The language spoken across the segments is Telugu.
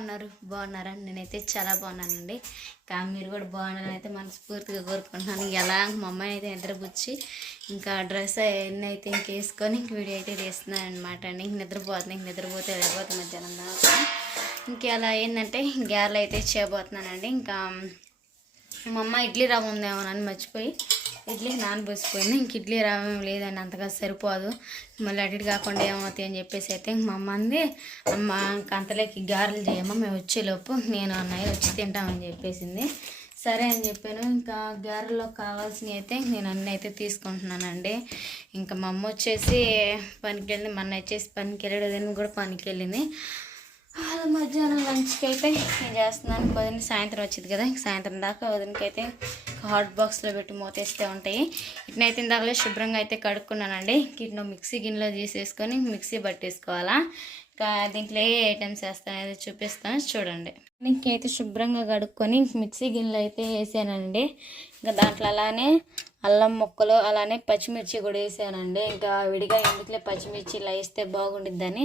ఉన్నారు బాగున్నారా? నేనైతే చాలా బాగున్నానండి. ఇంకా మీరు కూడా బాగున్నారని అయితే మనస్ఫూర్తిగా కోరుకుంటున్నాను. ఎలా మా అమ్మాయి అయితే నిద్రపుచ్చి ఇంకా డ్రెస్ అవన్నీ అయితే ఇంక వేసుకొని ఇంక వీడియో అయితే తీస్తున్నాను అనమాట అండి. ఇంక నిద్రపోతుంది ఇంక నిద్రపోతే వెళ్ళిపోతుంది మధ్యాహ్నం దాకా. ఇంక అలా ఏంటంటే గ్యార్లు అయితే చేయబోతున్నానండి. ఇంకా మా అమ్మ ఇడ్లీ రవ్వ ఉందేమోనని మర్చిపోయి ఇడ్లీ నానబోసిపోయింది. ఇంక ఇడ్లీ రావడం లేదండి అంతగా సరిపోదు. మళ్ళీ అటు కాకుండా ఏమవుతాయి అని చెప్పేసి అయితే ఇంక మా అమ్మ అంది అమ్మ అంతలోకి గారెలు చేయమ్మా మేము వచ్చేలోపు నేను అన్నయ్య వచ్చి తింటామని చెప్పేసింది. సరే అని చెప్పాను. ఇంకా గారెలో కావాల్సినవి అయితే నేను అన్నీ అయితే తీసుకుంటున్నానండి. ఇంకా మా అమ్మ వచ్చేసి పనికి వెళ్ళింది మన వచ్చేసి పనికి వెళ్ళాడు కూడా పనికి వెళ్ళింది వాళ్ళ మధ్యాహ్నం లంచ్కి అయితే నేను చేస్తున్నాను. వదిన సాయంత్రం వచ్చింది కదా. ఇంక సాయంత్రం దాకా వదినకైతే అయితే హాట్ బాక్స్లో పెట్టి మూతేస్తే ఉంటాయి. ఇటునైతే ఇందాకలే శుభ్రంగా అయితే కడుక్కున్నానండి. ఇట్లా మిక్సీ గిన్నెలో తీసేసుకొని మిక్సీ పట్టేసుకోవాలా. ఇంకా దీంట్లో ఏ ఐటమ్స్ వేస్తానో చూపిస్తాను. చూడండి. ఇంకైతే శుభ్రంగా కడుక్కొని మిక్సీ గిన్నెలో అయితే వేసానండి. ఇంకా దాంట్లో అలానే అల్లం ముక్కలు అలానే పచ్చిమిర్చి కూడా వేసానండి. ఇంకా విడిగా ఎందుకులే పచ్చిమిర్చి ఇలా వేస్తే బాగుండిద్దని.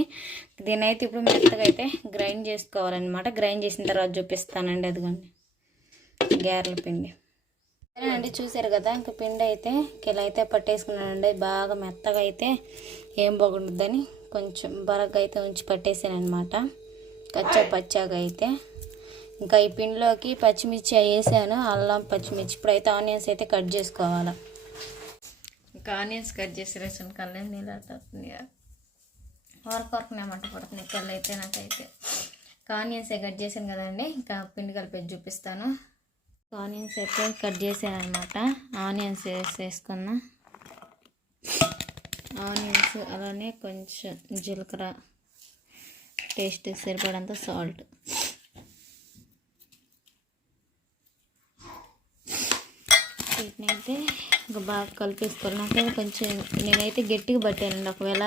దీని అయితే ఇప్పుడు మెత్తగా అయితే గ్రైండ్ చేసుకోవాలన్నమాట. గ్రైండ్ చేసిన తర్వాత చూపిస్తానండి అదిగోండి. గారెల పిండి. అండి చూసారు కదా? ఇంక పిండి అయితే ఇలా అయితే పట్టేసుకున్నానండి. బాగా మెత్తగా అయితే ఏం బాగుండుద్దని కొంచెం బరగ్గా అయితే ఉంచి పట్టేసాను అనమాట కచ్చా పచ్చాగా అయితే. ఇంకా ఈ పిండిలోకి పచ్చిమిర్చి వేసాను. అల్లం పచ్చిమిర్చి. ఇప్పుడైతే ఆనియన్స్ అయితే కట్ చేసుకోవాలి. ఇంకా ఆనియన్స్ కట్ చేసి రేషన్ కళ్ళే నీళ్ళు అవుతుంది వరకు వరకు నేమంట పడుతుంది. కళ్ళు అయితే నాకైతే. ఆనియన్స్ కట్ చేశాను కదండి. ఇంకా పిండి కలిపి చూపిస్తాను. ఆనియన్స్ అయితే కట్ చేశాను అనమాట ఆనియన్స్ వేసేసుకున్నా ఆనియన్స్ అలానే కొంచెం జీలకర్ర టేస్ట్ సరిపడంత సాల్ట్. ఇంకా బాగా కలిపేసుకోవాలి నాకైతే కొంచెం నేనైతే గట్టిగా పట్టానండి. ఒకవేళ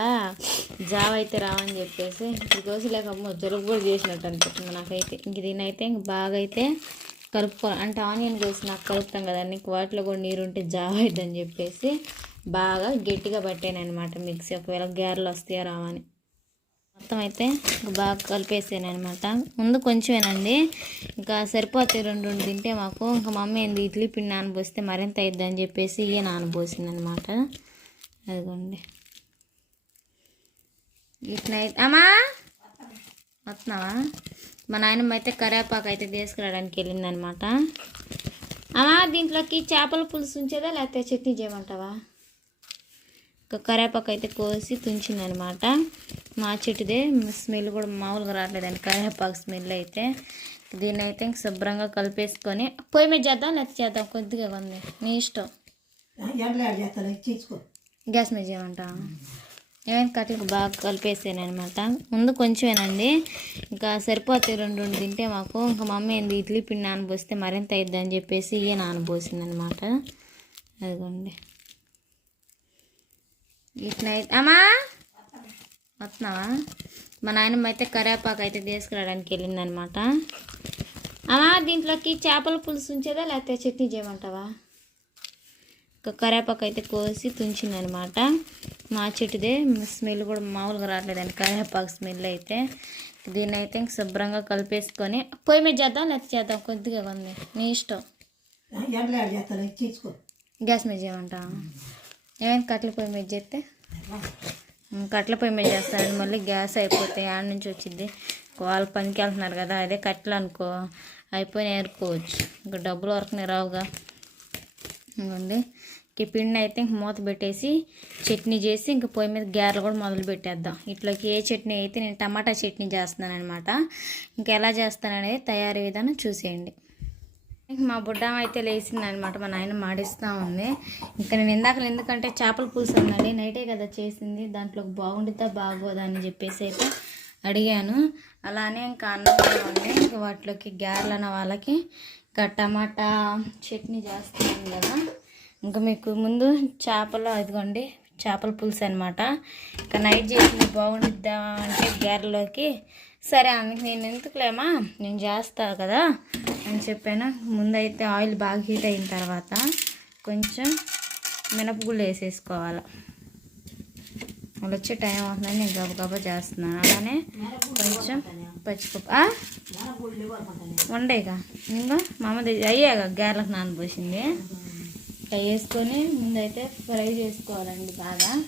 జావ అయితే రావని చెప్పేసి ఇంకోసం లేకపోతే జలుబు కూడా చేసినట్టు అనిపిస్తుంది నాకైతే. ఇంక దీనైతే ఇంక బాగా అయితే కలుపుకో అంటే ఆనియన్ కోసి నాకు కలుపుతాం కదా నీకు వాటిలో కూడా నీరు ఉంటే జావ అవుతుందని చెప్పేసి బాగా గట్టిగా పట్టాను అనమాట మిక్సీ. ఒకవేళ గ్యారెలు వస్తాయా రావని మొత్తం అయితే బాగా కలిపేసాను అనమాట ముందు కొంచెమేనండి. ఇంకా సరిపోతే రెండు రెండు తింటే మాకు ఇంకా మమ్మీ ఏంది ఇడ్లీ పిండి నానబోస్తే మరింత అయిద్దని అని చెప్పేసి ఇవే నానబోసింది అనమాట అదిగోండి. ఇట్నైతే అమ్మా! వస్తున్నావా? మా నాయనమ్మ అయితే కరేపాకు అయితే తీసుకురావడానికి వెళ్ళిందనమాట అమ్మా దీంట్లోకి చేపల పులుసు ఉంచేదా లేకపోతే చట్నీ చేయమంటావా? కరేపాకు అయితే కోసి తుంచిందనమాట. మా చెట్టుదే స్మెల్ కూడా మామూలుగా రావట్లేదండి. కరేపాకు స్మెల్ అయితే. దీన్ని అయితే ఇంక శుభ్రంగా కలిపేసుకొని పొయ్యి మీద చేద్దాం లేకపోతే చేద్దాం. కొద్దిగా ఉంది నీ ఇష్టం. గ్యాస్ మీద చేయమంటావా ఏమైనా కట్టెలకు బాగా కలిపేసాను అనమాట ముందు కొంచెమేనండి. ఇంకా సరిపోతాయి రెండు రెండు తింటే మాకు. ఇంకా మమ్మీ ఏంది ఇడ్లీ పిండి నానబోస్తే మరింత అయిద్ది అని చెప్పేసి ఇయ్య నానబోసింది అనమాట అదిగోండి. ఇట్నైతే అమ్మా! వస్తున్నావా? మా నాయనమ్మ అయితే కరేపాకు అయితే తీసుకురావడానికి వెళ్ళిందనమాట అమ్మా దీంట్లోకి చేపల పులుసు ఉంచేదా లేకపోతే చట్నీ చేయమంటావా? ఇంకా కరేపాకు అయితే కోసి తుంచిందనమాట మా చెట్టుదే స్మెల్ కూడా మామూలుగా రావట్లేదండి. కరేపాకు స్మెల్ అయితే. దీన్ని అయితే ఇంక శుభ్రంగా కలిపేసుకొని పొయ్యి మీద చేద్దాం లేకపోతే చేద్దాం. కొద్దిగా ఉంది నీ ఇష్టం. గ్యాస్ మీద చేయమంటా ఏమైనా కట్టెల పొయ్యి మీద చేస్తే కట్టెల పొయ్యి మీద చేస్తానండి. మళ్ళీ గ్యాస్ అయిపోతే ఆడ నుంచి వచ్చింది వాళ్ళు పనికి వెళ్తున్నారు కదా అదే కట్టెలు అనుకో. అయిపోయి నేర్చుకోవచ్చు ఇంకా డబ్బులు వరకు రావుగా. ఉంది ఈ పిండి అయితే ఇంక మూత పెట్టేసి చట్నీ చేసి ఇంక పొయ్యి మీద గారెలు కూడా మొదలు పెట్టేద్దాం. ఇట్లోకి ఏ చట్నీ అయితే నేను టమాటా చట్నీ చేస్తున్నాను అనమాట ఇంకా ఎలా చేస్తాననేది తయారీ విధానం చూసేయండి. మా బుడ్డమ్మ అయితే లేచింది అనమాట మా నాయన మాడిస్తూ ఉంది. ఇంకా నేను ఇందాక ఎందుకంటే చేపల పులుసు ఉందండి నైటే కదా చేసింది దాంట్లో బాగుండిద్దా బాగోదా అని చెప్పేసి అయితే అడిగాను. అలానే ఇంకా అన్నం ఉంది ఇంకా వాటిలోకి గ్యారెలు అన్న వాళ్ళకి ఇంకా టమాటా చట్నీ చేస్తున్నాను కదా. ఇంకా మీకు ముందు చేపలు ఇదిగోండి చేపల పులుసు అనమాట ఇంకా నైట్ చేసింది బాగుండిద్దా అంటే గ్యారెలోకి సరే అందుకు నేను ఎందుకులేమా నేను చేస్తా కదా. అని చెప్పాను? ముందైతే ఆయిల్ బాగా హీట్ అయిన తర్వాత కొంచెం మినపగుళ్ళు వేసేసుకోవాలి. వాళ్ళు వచ్చే టైం అవుతుందని నేను గబగబా చేస్తున్నాను. అలానే కొంచెం పచ్చిపప్పు. వండేగా ఇంకా మా అమ్మ తెచ్చి- అయ్యాక గారెలకు నానబోసింది. ఇక వేసుకొని ముందైతే ఫ్రై చేసుకోవాలండి బాగా.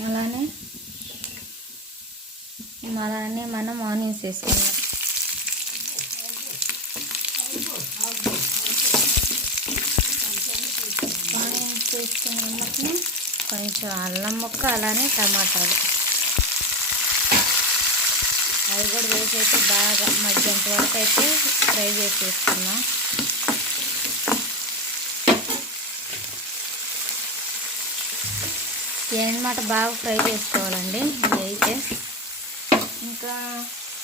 అలానే అలానే మనం ఆనియన్స్ వేసుకుందాం ఆనియన్స్ వేసుకున్న వెంటనే కొంచెం అల్లం ముక్క అలానే టమాటాలు. అవి కూడా వేసి అయితే బాగా మధ్యంత వరకు అయితే ఫ్రై చేసి వేసుకున్నాం ఏంటన్నమాట బాగా ఫ్రై చేసుకోవాలండి. అయితే ఇంకా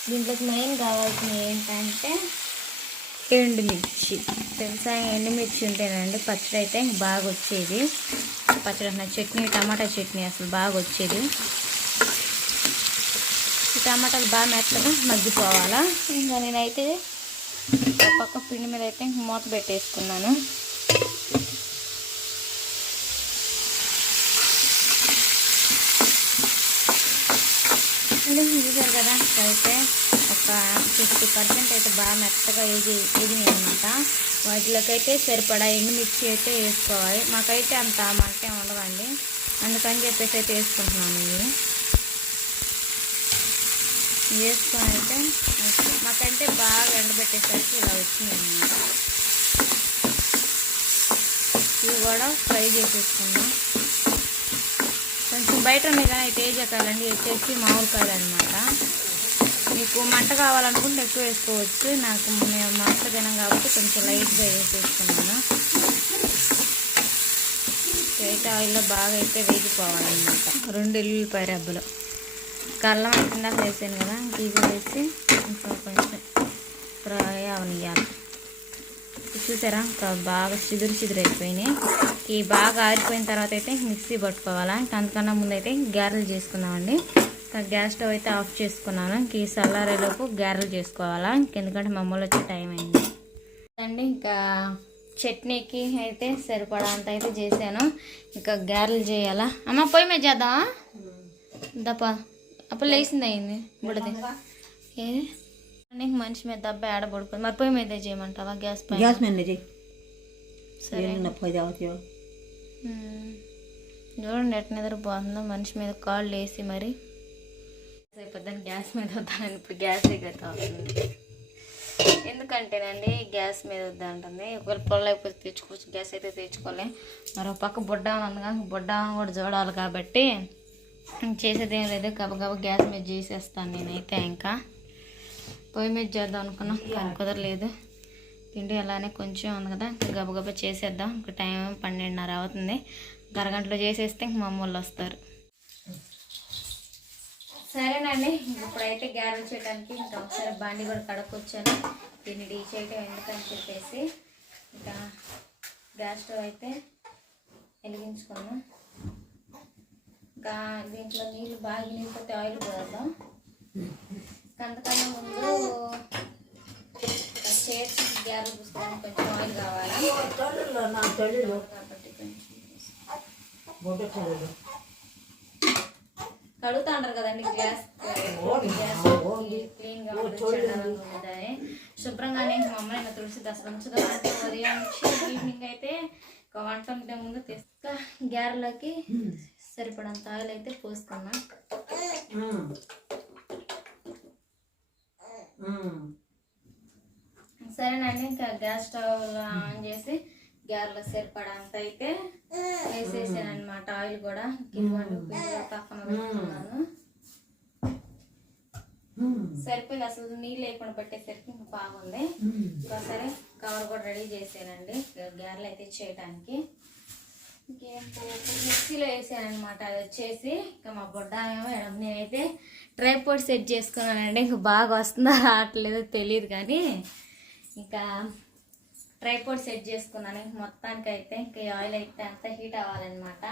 దీంట్లోకి మెయిన్ కావాల్సినవి ఏంటంటే ఎండుమిర్చి. తెలుసా? ఎండుమిర్చి ఉంటేనండి పచ్చడి అయితే ఇంక బాగా వచ్చేది. పచ్చడి అన్న చట్నీ టమాటా చట్నీ అసలు బాగా వచ్చేది. ఈ టమాటాలు బాగా మెత్తగా మగ్గిపోవాలా? ఇంకా నేనైతే ఒక పక్క పిండి మీద అయితే ఇంక మూత పెట్టేసుకున్నాను. అంటే చూసారు కదా అయితే ఒక ఫిఫ్టీ పర్సెంట్ అయితే బాగా మెత్తగా ఏది ఎగినాయి అనమాట వాటిలోకి అయితే సరిపడా ఎండుమిర్చి అయితే వేసుకోవాలి. మాకైతే అంత మంటే ఉండదండి అందుకని చెప్పేసి అయితే వేసుకుంటున్నాను ఇవి. వేసుకొని అయితే మాకంటే బాగా ఎండబెట్టేసరికి ఇలా వచ్చింది అనమాట ఇవి కూడా ఫ్రై చేసేసుకుందాం. కొంచెం బయట మీద తేజకాయలండి వచ్చేసి మామూలు అనమాట మీకు మంట కావాలనుకుంటే ఎక్కువ వేసుకోవచ్చు. నాకు మేము మంట తినం కాబట్టి కొంచెం లైట్గా వేసేసుకున్నాను. బయట ఆయిల్లో బాగా అయితే వేగిపోవాలన్నమాట. రెండు ఎల్లుల్లిపాయ రబ్బలు. కళ్ళం అయితే వేసాను కదా ఇంక వేసి కొంచెం కొంచెం ఫ్రై అవనియాలి చూసారా? ఇంకా బాగా చిదురు చిదురు అయిపోయినాయి ఈ బాగా ఆరిపోయిన తర్వాత అయితే మిక్సీ పట్టుకోవాలా. ఇంకా అందుకన్నా ముందు అయితే గారెలు చేసుకుందామండి. ఇంకా గ్యాస్ స్టవ్ అయితే ఆఫ్ చేసుకున్నాను. ఇంక ఈ చల్లారేలోపు గారెలు చేసుకోవాలా. ఇంకెందుకంటే మా అమ్మలు వచ్చే టైం అయింది. అండి ఇంకా చట్నీకి అయితే సరిపడా అంత అయితే చేశాను. ఇంకా గారెలు చేయాలా. అమ్మ పొయ్యి మీద చేద్దామా? దప్ప అప్పుడు లేచింది అయింది. బుడది. ఏది నీకు మనిషి మీద దెబ్బ ఆడ పడుకుంది మరి పొయ్యి మీద చేయమంటావా? గ్యాస్ పైన? గ్యాస్ మీద చెయ్యి సరే. పోయి. చూడండి ఎట్ట నిద్రపోతుందో మనిషి మీద కాళ్ళు వేసి మరి. పొద్దున్న గ్యాస్ మీద వద్దానని ఇప్పుడు గ్యాస్ దగ్గర అవుతుంది ఎందుకంటేనండి గ్యాస్ మీద వద్దంటుంది ఒకవేళ పొలం అయిపోతే తెచ్చుకోవచ్చు. గ్యాస్ అయితే తెచ్చుకోలే. మరో పక్క బుడ్డమ ఉంది కానీ బుడ్డ కూడా చూడాలి కాబట్టి చేసేది ఏం లేదు. గబగబా గ్యాస్ మీద చేసేస్తాను నేనైతే ఇంకా. పొయ్యి మీద చేద్దాం అనుకున్నాం కానీ కుదరలేదు. పిండి అలానే కొంచెం ఉంది కదా గబగబ గబగబా చేసేద్దాం. ఇంకా టైం పన్నెండున్నర అవుతుంది. గరగంటలో అరగంటలో చేసేస్తే ఇంక మమ్మల్ని వస్తారు. సరేనండి ఇప్పుడైతే గ్యారెల్ చేయడానికి ఇంకా ఒకసారి బండి కూడా కడుక్కొచ్చాను. దీన్ని డీ చేయటం ఎందుకని చెప్పేసి ఇంకా గ్యాస్ స్టవ్ అయితే వెలిగించుకున్నాం. ఇంకా దీంట్లో నీళ్ళు బాగా నిండిపోతే ఆయిల్ పోద్దాం అంతకన్నా ముందు కడుగుతా అంటారు కదండి గ్యాస్ క్లీన్గా శుభ్రంగానే మా అమ్మ నేను తులసి దశ మంచిగా అంటే ఉదయం ఈవినింగ్ అయితే వంట ఉంటే ముందు తెస్తా. గ్యారెలోకి సరిపడంత ఆయిల్ అయితే పోసుకున్నా. సరేనండి ఇంకా గ్యాస్ స్టవ్ ఆన్ చేసి గ్యారెలో సరిపడంత అయితే వేసేసాను అనమాట ఆయిల్ కూడా ఇవ్వండి పెట్టుకున్నాను. ఉమ్. సరిపోయింది. అసలు నీళ్ళు లేకుండా పెట్టేసరికి ఇంకా బాగుంది. ఉమ్. ఒకసారి కవర్ కూడా రెడీ చేసానండి గారెలు అయితే చేయడానికి. మిక్సీలో వేసాను అనమాట అది వచ్చేసి ఇంకా మా బొడ్డ నేనైతే ట్రైపోర్ట్ సెట్ చేసుకున్నానండి. ఇంకా బాగా వస్తుందా రావట్లేదో తెలియదు కానీ ఇంకా ట్రైపోర్ట్ సెట్ చేసుకున్నాను. మొత్తానికి అయితే ఇంకా ఆయిల్ అయితే అంతా హీట్ అవ్వాలన్నమాట.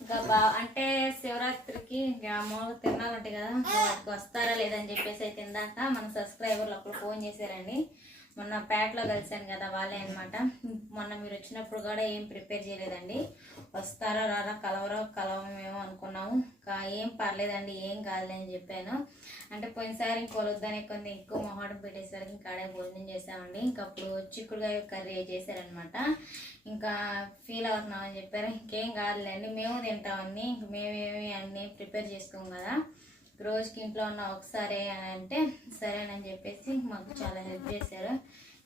ఇంకా బా అంటే శివరాత్రికి ఇంకా మామూలుగా తినాలంటే కదా వాటికి వస్తారా లేదని చెప్పేసి అయితే ఇందాక మన సబ్స్క్రైబర్లు అప్పుడు ఫోన్ చేశారండి. మొన్న పేటలో కలిసాను కదా వాళ్ళే అనమాట మొన్న మీరు వచ్చినప్పుడు కూడా ఏం ప్రిపేర్ చేయలేదండి. వస్తారా రారా కలవరో కలవమేమో అనుకున్నాము. కా ఏం పర్లేదండి ఏం కాదులే అని చెప్పాను. అంటే పోయినసారి కొలొద్దని కొన్ని ఎక్కువ మొహాటం పెట్టేసరికి ఇంకాడే భోజనం చేసామండి ఇంకా అప్పుడు చిక్కుడుగా కర్రీ చేశారనమాట ఇంకా ఫీల్ అవుతున్నామని చెప్పారు. ఇంకేం కాదులేండి మేము తింటామని ఇంక మేమేమి అన్నీ ప్రిపేర్ చేసుకోము కదా. రోజుకి ఇంట్లో ఉన్న ఒకసారి అని అంటే సరేనని చెప్పేసి మాకు చాలా హెల్ప్ చేశారు.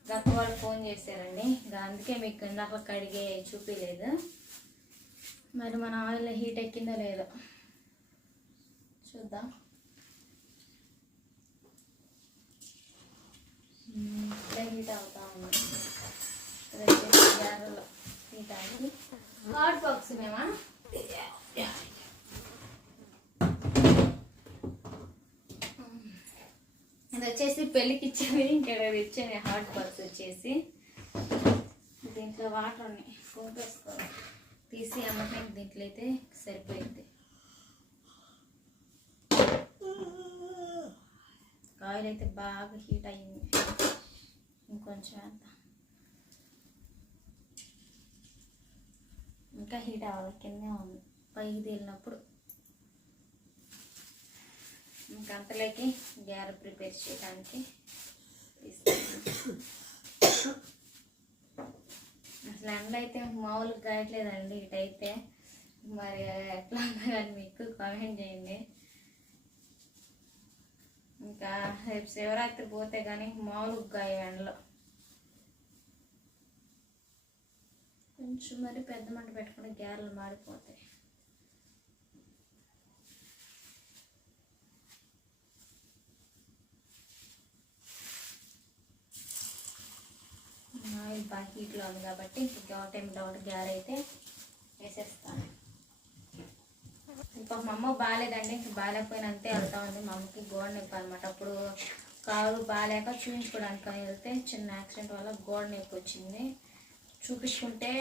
గక్క వాళ్ళు ఫోన్ చేశారండి. అందుకే మీకు ఇందాక కడిగే చూపించలేదు మరి మన ఆయిల్ హీట్ ఎక్కిందో లేదో చూద్దాం. మ్మ్, హీట్ అవుతా ఉంది. హీట్ అవుతుంది హాట్ బాక్స్ మేమా? ఇది వచ్చేసి పెళ్ళికి ఇచ్చేది ఇక్కడ ఇచ్చేవి హాట్ బాక్స్ వచ్చేసి. దీంట్లో వాటర్ ఉన్నాయి పోపేసుకోవాలి తీసి అమ్మకం దీంట్లో అయితే సరిపోయింది. ఆయిల్ అయితే బాగా హీట్ అయ్యింది. ఇంకొంచెం అంత. ఇంకా హీట్ అవ్వాలి కిందే ఉంది. పైకి తేలినప్పుడు. ఇంకంతలోకి గ్యార ప్రిపేర్ చేయడానికి అసలు ఎండ అయితే మామూలుగా కాయట్లేదండి ఇటైతే మరి ఎట్లా కానీ మీకు కామెంట్ చేయండి. ఇంకా రేపు శివరాత్రి పోతే కానీ మామూలుగా కాయ ఎండలో. కొంచెం మరి పెద్ద మంట పెట్టుకుంటే గ్యారెలు మాడిపోతాయి. ఇంకా హీట్లో ఉంది కాబట్టి ఇంకా టైం డౌట్ గ్యార్ అయితే వేసేస్తాను. ఇంకా మా అమ్మ బాగాలేదండి ఇంక బాగాలేకపోయినా అంతే వెళ్తా ఉంది. మా అమ్మకి గోడ నొప్పి అనమాట అప్పుడు కారు బాగాలేక చూపించుకోవడానికి వెళ్తే చిన్న యాక్సిడెంట్ వల్ల గోడ నొప్పి వచ్చింది. చూపించుకుంటే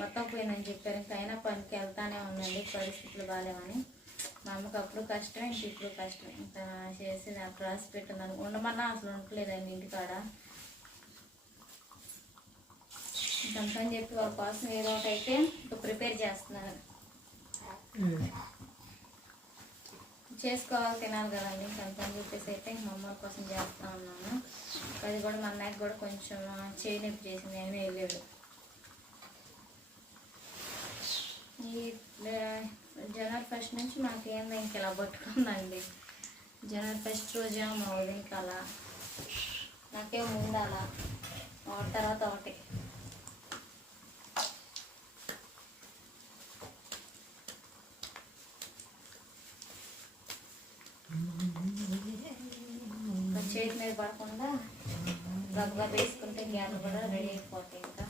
వత్తపోయిందని చెప్పారు. ఇంకా అయినా పనికి వెళ్తానే ఉందండి. పరిస్థితులు బాగాలేవని మా అమ్మకి అప్పుడు కష్టం ఇంక ఇప్పుడు కష్టం ఇంకా చేసి నాకు రాసి పెట్టున్నాను ఉండమన్నా అసలు ఉండలేదండి ఇంటికాడ. ఇంకంతని చెప్పి వాళ్ళ కోసం ఏదో ఒకటి అయితే ఇప్పుడు ప్రిపేర్ చేస్తున్నారు చేసుకోవాలి తినాలి కదండి. ఇంకంతని చెప్పేసి అయితే మా అమ్మ కోసం చేస్తా ఉన్నాను. అది కూడా మా అన్నయ్యకి కూడా కొంచెం చేయి నొప్పి చేసింది ఆయన వెళ్ళాడు ఈ జనవరి ఫస్ట్ నుంచి మాకేందో ఇంక ఇలా పట్టుకుందండి. జనవరి ఫస్ట్ రోజు మా వదిలికి అలా. నాకేం ముందు అలా. ఒకటి తర్వాత ఒకటి ఇంకా చేతి మీద పడకుండా గబ్బగా వేసుకుంటే గ్యాస్ కూడా రెడీ అయిపోతాయి ఇంకా.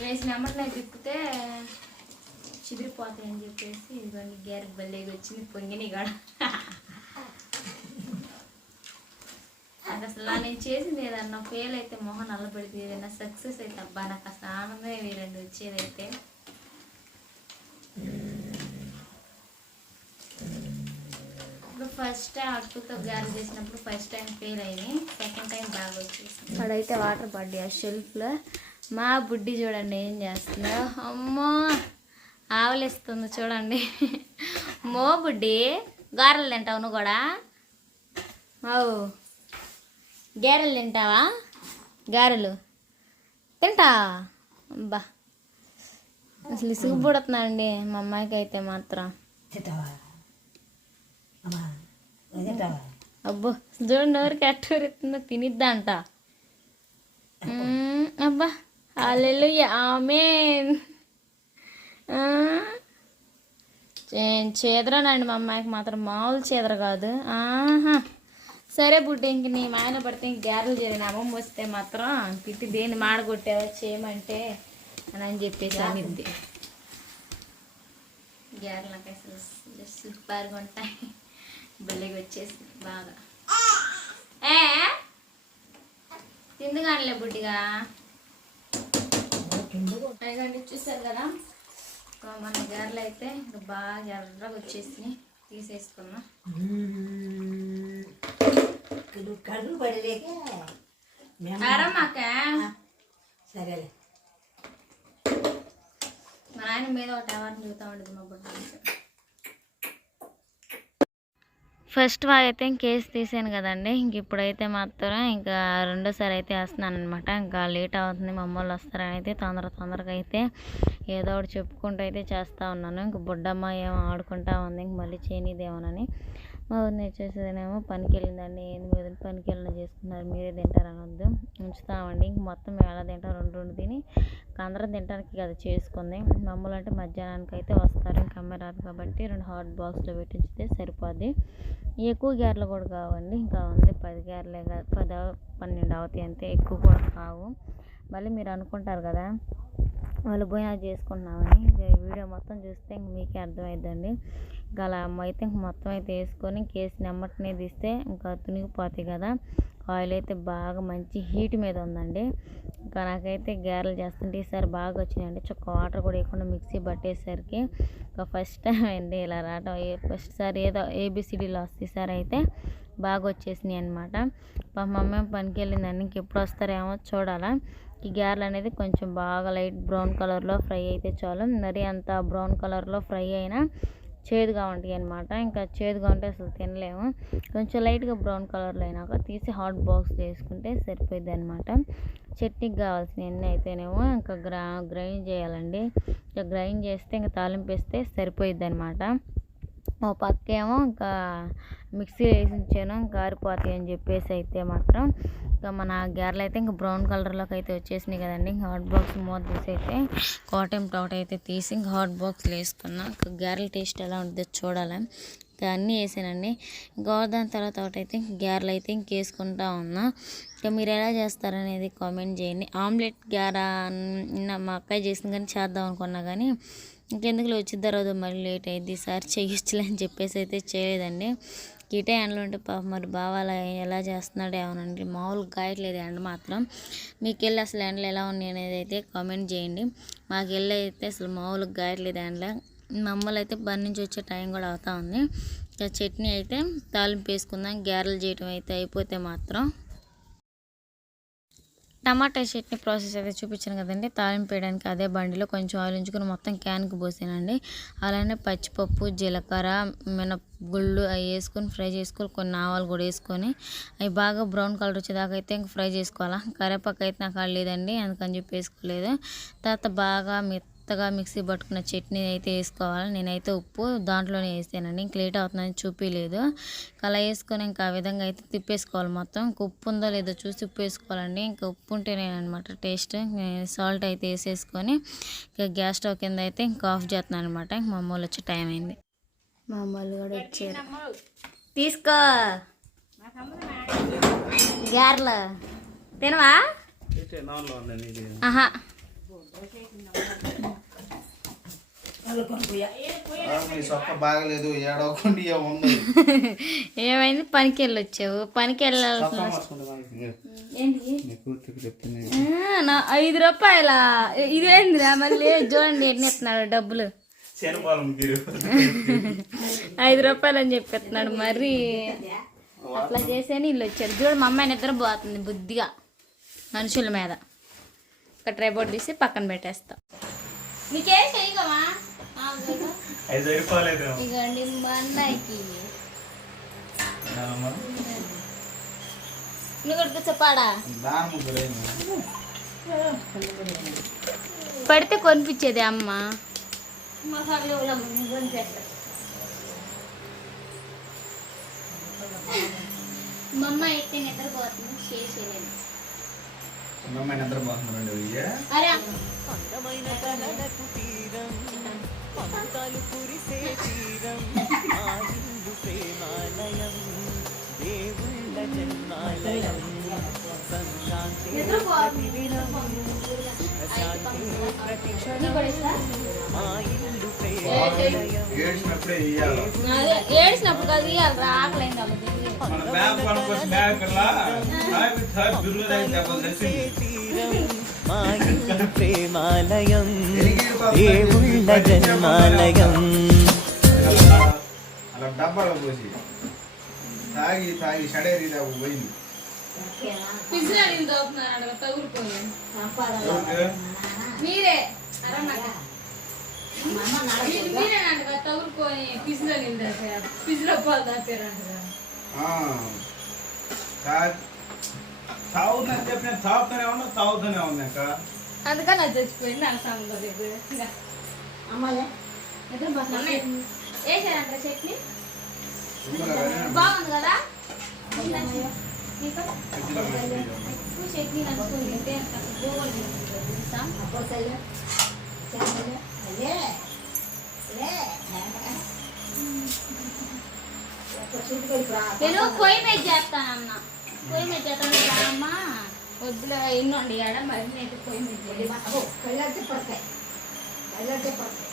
వేసిన అమ్మట్లో తిప్పితే చిదిరిపోతాయి చెప్పేసి ఇదిగోండి గ్యారెక్ బల్లేగా వచ్చింది పొంగిని కూడా. నాకు అసలు నేను చేసింది ఏదన్నా ఫెయిల్ అయితే మొహం నల్లబడితే ఏదైనా సక్సెస్ అయితే అబ్బా నాకు అసలు ఆనందమే వీరండి వచ్చేదైతే ఇప్పుడు ఫస్ట్ టైం అటుకుతో గారి చేసినప్పుడు ఫస్ట్ టైం ఫెయిల్ అయింది సెకండ్ టైం బాగా వచ్చేసింది. అక్కడైతే వాటర్ పడ్డాయి ఆ షెల్ఫ్లో మా బుడ్డి చూడండి ఏం చేస్తుందో. అమ్మో! ఆవలిస్తుంది చూడండి. మో బుడ్డి గారెలు తింటావు నువ్వు కూడా? అవు గారెలు తింటావా? గారెలు. తింటా? అబ్బా. అసలు ఇసుగుపడుతుందండి మా అమ్మాయికి అయితే మాత్రం అబ్బో చూడండి నోరికి అట్టూరుతుందో తినిద్దంట అబ్బా. అల్లెలు ఆమెన్. చేదరానండి మా అమ్మాయికి మాత్రం మామూలు చేదర కాదు. ఆహా. సరే బుడ్డి ఇంక నీ మాయన పడితే ఇంక గ్యారెలు చేయను అమ్మమ్మ వస్తే మాత్రం తిట్టి దేన్ని మాడగొట్టావా చేయమంటే అని అని చెప్పేసి అనిద్ది. గ్యారెలు నాకు అసలు సూపర్గా ఉంటాయి. భలేగా వచ్చేసి బాగా. ఏ తింది కానిలే బుడ్డిగా. చూసారు కదా? ఇంకా మన గారెలు అయితే బాగా ఎర్రగా వచ్చేసి తీసేసుకున్నాం కళ్ళు పడలేక సరేలే. మా నాయన మీద ఒక టవర్ చూస్తూ ఉండదు మా బుడ్డ ఫస్ట్ అయితే కేసు తీసాను కదండి. ఇంక ఇప్పుడైతే మాత్రం ఇంకా రెండోసారి అయితే వేస్తున్నాను అనమాట ఇంకా లేట్ అవుతుంది. మా అమ్మ వాళ్ళు వస్తారని అయితే తొందర తొందరగా అయితే ఏదో ఒకటి చెప్పుకుంటూ అయితే చేస్తూ ఉన్నాను. ఇంక బుడ్డమ్మ ఏమో ఆడుకుంటా ఉంది. ఇంక మళ్ళీ చేయనిదేమోనని. మా వదిన వచ్చేసేదేమో పనికి వెళ్ళిందండి ఏంది మీ వదిన పనికి వెళ్ళిన చేసుకున్నారు మీరే తింటారు అనొద్దు. ఉంచుతామండి. ఇంక మొత్తం మేము ఎలా తింటాం రెండు రెండు తిని అందరం తినడానికి కదా చేసుకుంది. మమ్మల్ని అంటే మధ్యాహ్నానికి అయితే వస్తారు. ఇంక అమ్మాయి రాదు కాబట్టి రెండు హాట్ బాక్స్లో పెట్టించితే సరిపోద్ది. ఎక్కువ గేర్లు కూడా కావండి. ఇంకా ఉంది పది గేర్లే కాదు. పది పన్నెండు అవుతాయి అంతే. ఎక్కువ కూడా కావు. మళ్ళీ మీరు అనుకుంటారు కదా వాళ్ళు భోజనాలు చేసుకుంటున్నామని వీడియో మొత్తం చూస్తే ఇంక మీకే అర్థమైద్దండి. ఇంకా అలా అమ్మ అయితే ఇంక మొత్తం అయితే వేసుకొని కేసు నెమ్మటినే తీస్తే ఇంకా తునిగిపోతాయి కదా. ఆయిల్ అయితే బాగా మంచి హీట్ మీద ఉందండి. ఇంకా నాకైతే గారెలు చేస్తుంటే ఈసారి బాగా వచ్చినాయండి. చొక్క వాటర్ కూడా వేయకుండా మిక్సీ పట్టేసరికి ఇంకా ఫస్ట్ టైం అండి ఇలా రావటం. ఫస్ట్ సారి ఏదో ఏబిసిడీలో వస్తే ఈసారి అయితే బాగా వచ్చేసినాయి అనమాట మా మమ్మీ పనికి వెళ్ళిందండి. ఇంకెప్పుడు వస్తారేమో చూడాలా. ఈ గారెలు అనేది కొంచెం బాగా లైట్ బ్రౌన్ కలర్లో ఫ్రై అయితే చాలు. మరి అంత బ్రౌన్ కలర్లో ఫ్రై అయినా చేదుగా ఉంటాయి అనమాట ఇంకా చేదుగా ఉంటే అసలు తినలేము. కొంచెం లైట్గా బ్రౌన్ కలర్లో అయినాక తీసి హాట్ బాక్స్ చేసుకుంటే సరిపోయింది అనమాట చట్నీకి కావాల్సిన ఎన్ని అయితేనేమో ఇంకా గ్రా గ్రైండ్ చేయాలండి. ఇంకా గ్రైండ్ చేస్తే ఇంకా తాలింపు వేస్తే సరిపోయిద్ది అనమాట ఓ పక్కేమో ఇంకా మిక్సీ వేసి ఉంచాను ఇంకా ఆరిపోతాయి అని చెప్పేసి అయితే మాత్రం. ఇంకా మన గారెలు అయితే ఇంకా బ్రౌన్ కలర్లోకి అయితే వచ్చేసినాయి కదండి. ఇంకా హాట్ బాక్స్ మూత తీసి అయితే కాటన్ టౌట్ అయితే తీసి ఇంకా హాట్ బాక్స్లో వేసుకున్నా. ఇంకా గారెల టేస్ట్ ఎలా ఉంటుందో చూడాలి ఇంకా అన్నీ వేసానండి. ఇంకా దాని తర్వాత ఒకటి అయితే గారెలు అయితే ఇంక వేసుకుంటా ఉన్నా. ఇంకా మీరు ఎలా చేస్తారనేది కామెంట్ చేయండి. ఆమ్లెట్ గార మా అక్కయ్య చేసింది కానీ చేద్దాం అనుకున్నా కానీ ఇంకెందుకు వచ్చిన తర్వాత మళ్ళీ లేట్ అయింది. ఈసారి చేయొచ్చులే అని చెప్పేసి అయితే చేయలేదండి. గిటే ఎండలు ఉంటే పాప మరి బావాల ఎలా చేస్తున్నాడు ఏమోనండి మామూలుగా గాయట్లేదు ఎండ మాత్రం. మీకు వెళ్ళి అసలు ఎండలు ఎలా ఉన్నాయి అనేది అయితే కామెంట్ చేయండి. మాకు వెళ్ళి అయితే అసలు మామూలుగా గాయట్లేదు ఎండలో మా అయితే బండి నుంచి వచ్చే టైం కూడా అవుతా ఉంది. ఇంకా చట్నీ అయితే తాలింపు వేసుకుందాం. గ్యారెలు చేయటం అయితే అయిపోతే మాత్రం. టమాటా చట్నీ ప్రాసెస్ అయితే చూపించాను కదండి. తాలింపు వేయడానికి అదే బండిలో కొంచెం ఆలోచించుకుని మొత్తం క్యాన్కి పోసానండి. అలానే పచ్చిపప్పు జీలకర్ర మినపగుళ్ళు అవి వేసుకొని ఫ్రై చేసుకొని కొన్ని ఆవాలు కూడా వేసుకొని అవి బాగా బ్రౌన్ కలర్ వచ్చేదాకా అయితే ఇంక ఫ్రై చేసుకోవాలా. కరివేపాకు అయితే నాకు ఆడ లేదండి అందుకని చెప్పి వేసుకోలేదు. తర్వాత బాగా మెత్తగా మిక్సీ పట్టుకున్న చట్నీ అయితే వేసుకోవాలి. నేనైతే ఉప్పు దాంట్లోనే వేసానండి ఇంక లేట్ అవుతుందని చూపించలేదు అలా వేసుకొని ఇంకా ఆ విధంగా అయితే తిప్పేసుకోవాలి మొత్తం. ఇంక ఉప్పు ఉందో లేదో చూసి ఉప్పు వేసుకోవాలండి ఇంకా ఉప్పు ఉంటేనే అనమాట టేస్ట్. సాల్ట్ అయితే వేసేసుకొని ఇంకా గ్యాస్ స్టవ్ కింద అయితే ఇంకా ఆఫ్ చేస్తున్నాను అనమాట. మా అమ్మ వాళ్ళు వచ్చే టైం అయింది. మా అమ్మ వాళ్ళు కూడా వచ్చారు. తీసుకో. గారెలు. తినవా? ఆహా వాళ్ళు కొనుక్కుయా మీ సొక్క బాగలేదు ఏడవకుండా ఇక ఉంది ఏమైంది? పనికి వెళ్ళి వచ్చావు పనికి వెళ్ళాల్సిన ఐదు రూపాయల? ఇదేందిరా మళ్ళీ? చూడండి ఎన్ని ఎత్తున్నాడు డబ్బులు. ఐదు రూపాయలు అని చెప్పేస్తున్నాడు మరి. అట్లా చేసేని వీళ్ళు వచ్చారు చూడు మా అమ్మాయి నిద్ర పోతుంది బుద్ధిగా మనుషుల మీద. ఒక ట్రైబోర్డ్ తీసి పక్కన పెట్టేస్తాం. నీకేం చేయగమా ఐదు సరిపోలేదు ఇగండి మా అన్నయ్యకి. నువ్వు కూడా కూర్చోపాడా దాని ముగ్గురు పడితే కొనిపించేది అమ్మ. మా అమ్మ అయితే నిద్రపోతుంది చేసేయలేదు అమ్మాయి నిద్రపోతున్నారండి ఇక అరే కురిసే తీరం మా ఇస్తా? ప్రేమాలయం దేవుళ్ళ జన్మాలయం ఏడ్చినప్పుడు కాదు ఇవ్వాలి రాకలేదు ప్రేమాలయం దేవుళ్ళ జన్మాలయం. అలా డబ్బాలో పోసి తాగి తాగి షడేరి దాకా పోయింది. పిసినాడు దోపుతున్నాడు తగులుకొని. ఎవరికి? మీరే. మీరేనంట తగులుకొని పిసిలో నిందా పిసిలో పాలు దాపారంట తాగుతుందని చెప్పి నేను తాగుతూనే ఉన్నా తాగుతూనే ఉన్నాక అందుకని అది చచ్చిపోయింది నాకు సంగతి ఇంకా అమ్మాలే. వేసారంట చట్నీ? బాగుంది కదా? చట్నీ అసలు గోగోలు తెలుసా? నేను పొయ్యి మీద చేస్తానన్న. పొయ్యి మీద చేస్తాను. అమ్మ వద్దులే ఇన్నండి ఆడ మరి నేను పొయ్యి మీద కళ్ళకి పడతాయి. కళ్ళకి పడతాయి.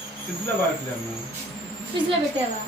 ఫ్రిడ్జ్లో పెట్టావా?